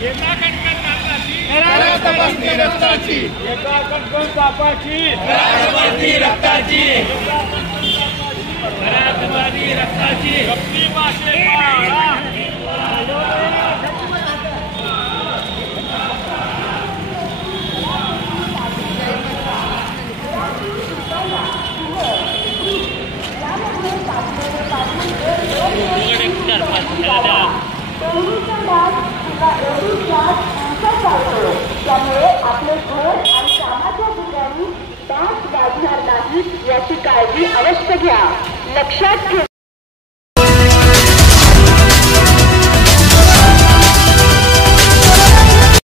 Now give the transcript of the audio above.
एका कणकण रक्ताची एका कणकण सापाची रक्ताची रक्ती मासे त्यामुळे आपले घर आणि कामाच्या ठिकाणी डास वाढणार नाहीत याची काळजी अवश्य घ्या. लक्षात ठेवा.